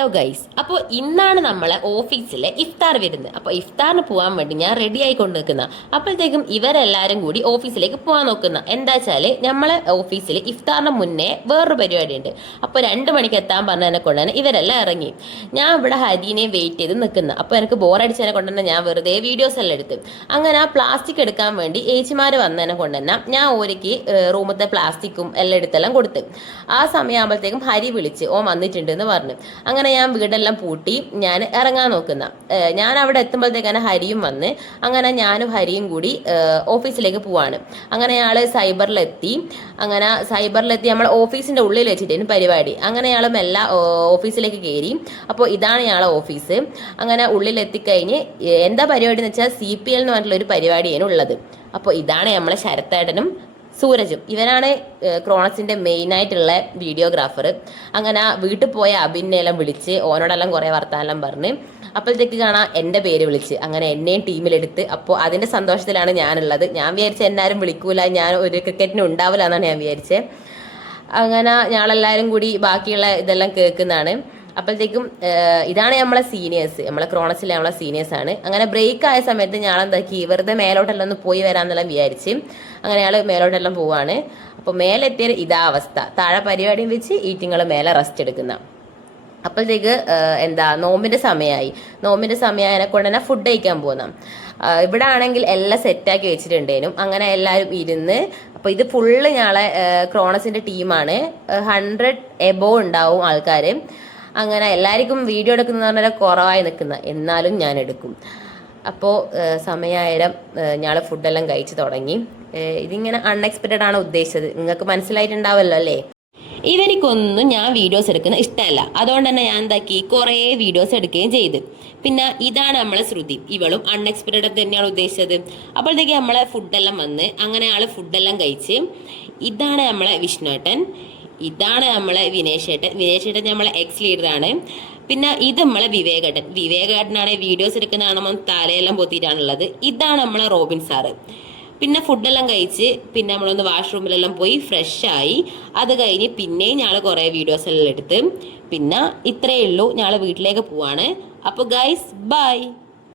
Hello guys, അപ്പോൾ ഇന്നാണ് നമ്മളെ ഓഫീസിലെ ഇഫ്താർ വരുന്നത്. അപ്പോൾ ഇഫ്താറിന് പോകാൻ വേണ്ടി ഞാൻ റെഡി ആയിക്കൊണ്ട് നിൽക്കുന്ന അപ്പോഴത്തേക്കും ഇവരെല്ലാവരും കൂടി ഓഫീസിലേക്ക് പോകാൻ നോക്കുന്ന. എന്താ വെച്ചാൽ നമ്മളെ ഓഫീസിൽ ഇഫ്താറിന് മുന്നേ വേറൊരു പരിപാടിയുണ്ട്. അപ്പോൾ 2 മണിക്ക് എത്താൻ പറഞ്ഞതിനെ കൊണ്ട് തന്നെ ഇവരെല്ലാം ഇറങ്ങി. ഞാൻ ഇവിടെ ഹരീനെ വെയിറ്റ് ചെയ്ത് നിൽക്കുന്ന. അപ്പോൾ എനിക്ക് ബോറടിച്ചതിനെ കൊണ്ട് തന്നെ ഞാൻ വെറുതെ വീഡിയോസ് എല്ലാം എടുത്ത്. അങ്ങനെ ആ പ്ലാസ്റ്റിക് എടുക്കാൻ വേണ്ടി ഏച്ചിമാർ വന്നതിനെ കൊണ്ട് തന്നെ ഞാൻ ഓരക്ക് റൂമത്തെ പ്ലാസ്റ്റിക്കും എല്ലാം എടുത്തെല്ലാം കൊടുത്ത്. ആ സമയമാകുമ്പോഴത്തേക്കും ഹരി വിളിച്ച് ഓൻ വന്നിട്ടുണ്ട് എന്ന് പറഞ്ഞു. അങ്ങനെ ഞാൻ വീടെല്ലാം പൂട്ടി ഞാൻ ഇറങ്ങാൻ നോക്കുന്ന. ഞാൻ അവിടെ എത്തുമ്പോഴത്തേക്കാണ് ഹരിയും വന്ന്. അങ്ങനെ ഞാനും ഹരിയും കൂടി ഓഫീസിലേക്ക് പോവാണ്. അങ്ങനെ അയാൾ സൈബറിലെത്തി. അങ്ങനെ സൈബറിലെത്തി നമ്മൾ ഓഫീസിൻ്റെ ഉള്ളിൽ വെച്ചിട്ടാണ് പരിപാടി. അങ്ങനെ അയാൾ മെല്ലെ ഓഫീസിലേക്ക് കയറി. അപ്പോൾ ഇതാണ് ഇയാളെ ഓഫീസ്. അങ്ങനെ ഉള്ളിലെത്തിക്കഴിഞ്ഞ് എന്താ പരിപാടി എന്ന് വെച്ചാൽ CPL എന്ന് പറഞ്ഞിട്ടുള്ള ഒരു പരിപാടിയാണ് ഉള്ളത്. അപ്പോൾ ഇതാണ് നമ്മളെ ശരത്തേട്ടനും സൂരജും. ഇവരാണ് ക്രോണസിൻ്റെ മെയിനായിട്ടുള്ള വീഡിയോഗ്രാഫർ. അങ്ങനെ വീട്ടിൽ പോയ അഭിനയെല്ലാം വിളിച്ച് ഓനോടെല്ലാം കുറേ വർത്താനെല്ലാം പറഞ്ഞ് അപ്പോഴത്തേക്ക് കാണാൻ എൻ്റെ പേര് വിളിച്ച് അങ്ങനെ എന്നെയും ടീമിലെടുത്ത്. അപ്പോൾ അതിൻ്റെ സന്തോഷത്തിലാണ് ഞാനുള്ളത്. ഞാൻ വിചാരിച്ച എന്നാരും വിളിക്കൂല, ഞാൻ ഒരു ക്രിക്കറ്റിന് ഉണ്ടാവില്ല എന്നാണ് ഞാൻ വിചാരിച്ചത്. അങ്ങനെ ഞങ്ങളെല്ലാവരും കൂടി ബാക്കിയുള്ള ഇതെല്ലാം കേൾക്കുന്നതാണ്. അപ്പോഴത്തേക്കും ഇതാണ് നമ്മളെ സീനിയേഴ്സ്, നമ്മളെ ക്രോണസിലെ നമ്മളെ സീനിയേഴ്സാണ്. അങ്ങനെ ബ്രേക്ക് ആയ സമയത്ത് ഞാനെന്താക്കി വെറുതെ മേലോട്ടെല്ലാം ഒന്ന് പോയി വരാമെന്നെല്ലാം വിചാരിച്ച് അങ്ങനെ ഞങ്ങൾ മേലോട്ടെല്ലാം പോവാണ്. അപ്പോൾ മേലെത്തിയ ഇതാ അവസ്ഥ. താഴെ പരിപാടിയും വെച്ച് ഈറ്റിങ്ങൾ മേലെ റെസ്റ്റ് എടുക്കുന്ന. അപ്പോഴത്തേക്ക് നോമ്പിൻ്റെ സമയമായതിനെ കൊണ്ട് തന്നെ ഫുഡ് കഴിക്കാൻ പോകുന്ന. ഇവിടെ ആണെങ്കിൽ എല്ലാം സെറ്റാക്കി വെച്ചിട്ടുണ്ടേനും. അങ്ങനെ എല്ലാവരും ഇരുന്ന്. അപ്പോൾ ഇത് ഫുള്ള് ഞങ്ങളെ ക്രോണസിൻ്റെ ടീമാണ്. 100 എബോവ് ഉണ്ടാവും ആൾക്കാർ. അങ്ങനെ എല്ലാവർക്കും വീഡിയോ എടുക്കുന്ന പറഞ്ഞാൽ കുറവായി നിൽക്കുന്ന, എന്നാലും ഞാൻ എടുക്കും. അപ്പോൾ സമയായിരം ഞങ്ങൾ ഫുഡെല്ലാം കഴിച്ച് തുടങ്ങി. ഇതിങ്ങനെ അൺഎക്സ്പെക്റ്റഡ് ആണ് ഉദ്ദേശിച്ചത്. നിങ്ങൾക്ക് മനസ്സിലായിട്ടുണ്ടാവുമല്ലോ അല്ലേ? ഇവനിക്കൊന്നും ഞാൻ വീഡിയോസ് എടുക്കുന്ന ഇഷ്ടമല്ല. അതുകൊണ്ട് തന്നെ ഞാൻ എന്താക്കി കുറേ വീഡിയോസ് എടുക്കുകയും ചെയ്ത്. പിന്നെ ഇതാണ് നമ്മളെ ശ്രുതി. ഇവളും അൺഎക്സ്പെക്റ്റഡ് തന്നെയാണ് ഉദ്ദേശിച്ചത്. അപ്പോഴത്തേക്ക് നമ്മളെ ഫുഡെല്ലാം വന്ന്. അങ്ങനെ ആൾ ഫുഡെല്ലാം കഴിച്ച്. ഇതാണ് നമ്മളെ വിഷ്ണുവേട്ടൻ, ഇതാണ് നമ്മളെ വിനേശേട്ടൻ നമ്മളെ എക്സ് ലീഡറാണ്. പിന്നെ ഇത് നമ്മളെ വിവേകേട്ടനാണ് വീഡിയോസ് എടുക്കുന്ന കാണുമ്പോൾ തലയെല്ലാം പൊത്തിയിട്ടാണുള്ളത്. ഇതാണ് നമ്മളെ റോബിൻ സാറ്. പിന്നെ ഫുഡെല്ലാം കഴിച്ച് പിന്നെ നമ്മളൊന്ന് വാഷ്റൂമിലെല്ലാം പോയി ഫ്രഷായി. അത് കഴിഞ്ഞ് പിന്നെയും ഞങ്ങൾ കുറേ വീഡിയോസ് എല്ലാം എടുത്ത്. പിന്നെ ഇത്രയേ ഉള്ളൂ, ഞങ്ങൾ വീട്ടിലേക്ക് പോവാണ്. അപ്പോൾ ഗൈസ് ബൈ.